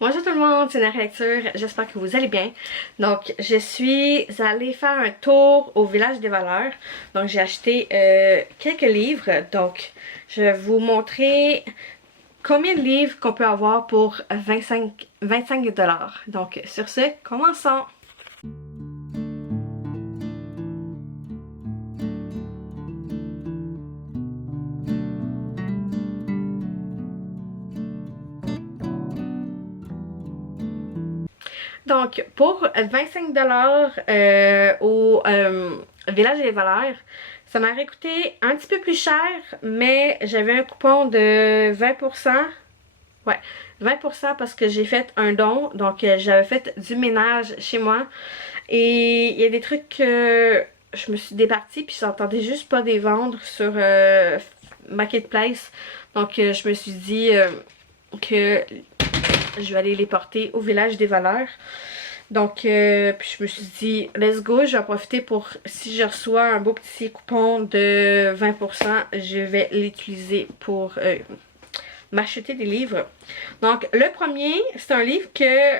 Bonjour tout le monde, c'est Nara Lecture, j'espère que vous allez bien. Donc, je suis allée faire un tour au Village des Valeurs. Donc, j'ai acheté quelques livres. Donc, je vais vous montrer combien de livres qu'on peut avoir pour 25 $. Donc, sur ce, commençons! Donc, pour 25 $ au Village des Valeurs, ça m'aurait coûté un petit peu plus cher, mais j'avais un coupon de 20%. Ouais, 20% parce que j'ai fait un don. Donc, j'avais fait du ménage chez moi. Et il y a des trucs que je me suis départie, puis j'entendais juste pas les vendre sur Marketplace. Donc, je me suis dit que je vais aller les porter au Village des Valeurs. Donc, puis je me suis dit, let's go, je vais en profiter pour, si je reçois un beau petit coupon de 20%, je vais l'utiliser pour m'acheter des livres. Donc, le premier, c'est un livre que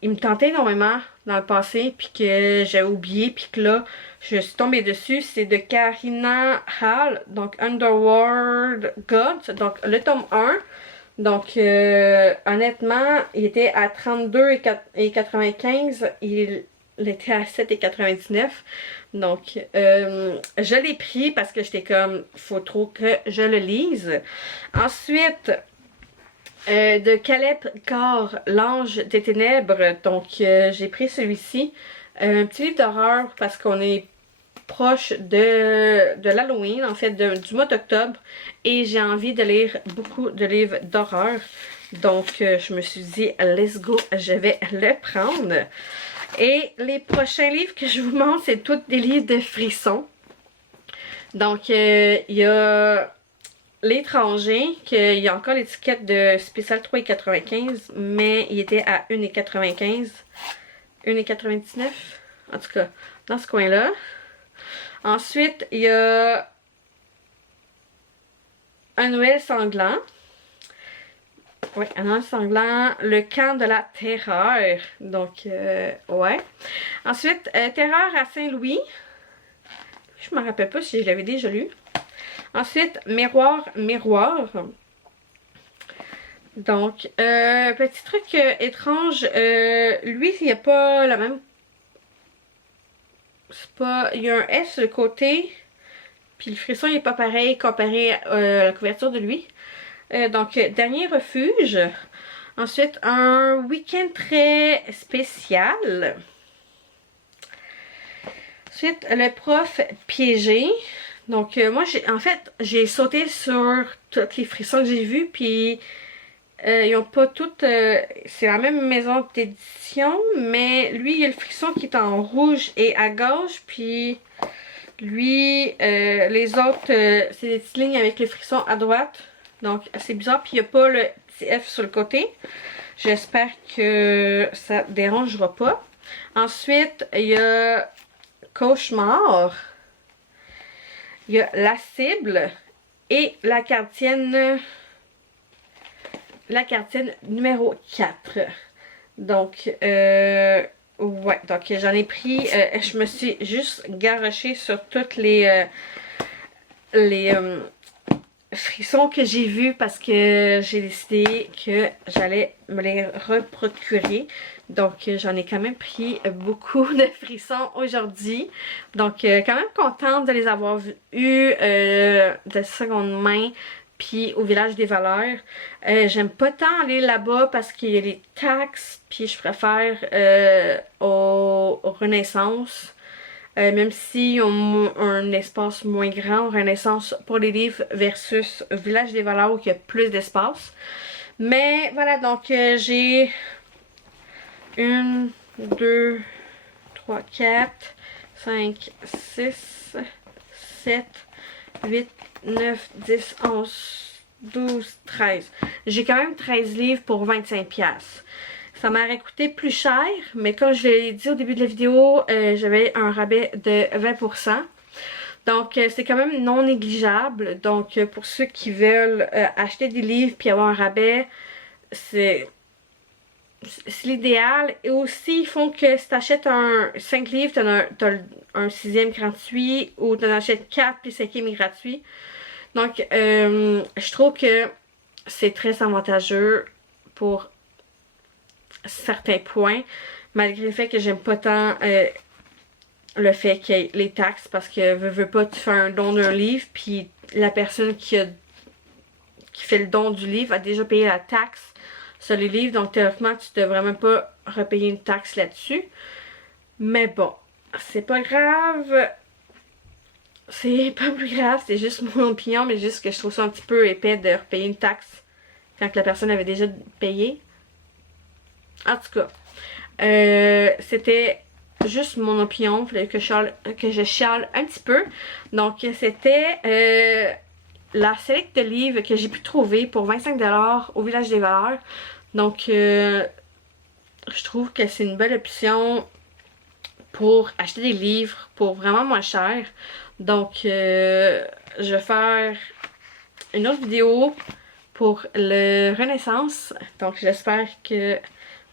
il me tentait énormément dans le passé, puis que j'ai oublié, puis que là, je suis tombée dessus. C'est de Karina Hall, donc Underworld Gods, donc le tome 1. Donc, honnêtement, il était à 32,95 $. Il était à 7,99 $. Donc, je l'ai pris parce que j'étais comme, faut trop que je le lise. Ensuite, de Caleb Carr, L'Ange des Ténèbres. Donc, j'ai pris celui-ci. Un petit livre d'horreur parce qu'on est proche de l'Halloween, en fait, du mois d'octobre. Et j'ai envie de lire beaucoup de livres d'horreur. Donc, je me suis dit, let's go, je vais le prendre. Et les prochains livres que je vous montre, c'est tous des livres de frissons. Donc, il y a L'étranger, qu'il y a encore l'étiquette de spécial 3,95, mais il était à 1,95, 1,99, en tout cas, dans ce coin-là. Ensuite, il y a Un Noël sanglant. Oui, Un Noël sanglant, Le camp de la terreur. Donc, ouais. Ensuite, Terreur à Saint-Louis. Je me rappelle pas si je l'avais déjà lu. Ensuite, Miroir, Miroir. Donc, petit truc étrange, lui, il n'y a pas la même... C'est pas... Il y a un S sur le côté, puis le frisson n'est pas pareil comparé à la couverture de lui. Donc, Dernier refuge. Ensuite, Un week-end très spécial. Ensuite, Le prof piégé. Donc, moi, en fait, j'ai sauté sur tous les frissons que j'ai vus, puis ils ont pas toutes... c'est la même maison d'édition, mais lui, il y a le frisson qui est en rouge et à gauche, puis lui, les autres, c'est des petites lignes avec le frisson à droite. Donc, c'est bizarre, puis il n'y a pas le petit F sur le côté. J'espère que ça ne dérangera pas. Ensuite, il y a Cauchemar. Il y a La cible et la cartienne numéro 4. Donc, ouais, donc j'en ai pris, je me suis juste garochée sur toutes les frissons que j'ai vus parce que j'ai décidé que j'allais me les reprocurer. Donc, j'en ai quand même pris beaucoup de frissons aujourd'hui. Donc, quand même contente de les avoir eus de seconde main. Puis au Village des Valeurs. J'aime pas tant aller là-bas parce qu'il y a les taxes. Puis je préfère au Renaissance. Même s'ils ont un espace moins grand au Renaissance pour les livres versus Village des Valeurs où il y a plus d'espace. Mais voilà, donc j'ai 1, 2, 3, 4, 5, 6, 7, 8, 9, 10, 11, 12, 13. J'ai quand même 13 livres pour 25 $. Ça m'aurait coûté plus cher, mais comme je l'ai dit au début de la vidéo, j'avais un rabais de 20%. Donc, c'est quand même non négligeable. Donc, pour ceux qui veulent acheter des livres puis avoir un rabais, c'est c'est l'idéal. Et aussi, ils font que si t'achètes un 5 livres, t'as un 6e gratuit, ou t'en achètes 4 puis le 5e est gratuit. Donc, je trouve que c'est très avantageux pour certains points, malgré le fait que j'aime pas tant le fait qu'il y ait les taxes, parce que veux pas, tu fais un don d'un livre, puis la personne qui fait le don du livre a déjà payé la taxe sur les livres, donc théoriquement tu devrais même pas repayer une taxe là-dessus. Mais bon, c'est pas grave. C'est pas plus grave, c'est juste mon opinion, mais juste que je trouve ça un petit peu épais de repayer une taxe quand la personne avait déjà payé. En tout cas, c'était juste mon opinion, fallait que je chiale un petit peu. Donc c'était la sélection de livres que j'ai pu trouver pour 25$ au Village des Valeurs. Donc je trouve que c'est une belle option pour acheter des livres pour vraiment moins cher. Donc je vais faire une autre vidéo pour le Renaissance. Donc j'espère que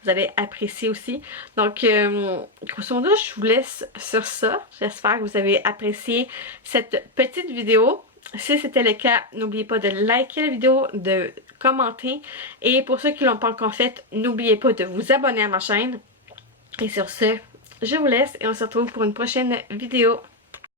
vous allez apprécier aussi. Donc grosso modo, je vous laisse sur ça. J'espère que vous avez apprécié cette petite vidéo. Si c'était le cas, n'oubliez pas de liker la vidéo, de commenter. Et pour ceux qui ne l'ont pas encore fait, n'oubliez pas de vous abonner à ma chaîne. Et sur ce, je vous laisse et on se retrouve pour une prochaine vidéo.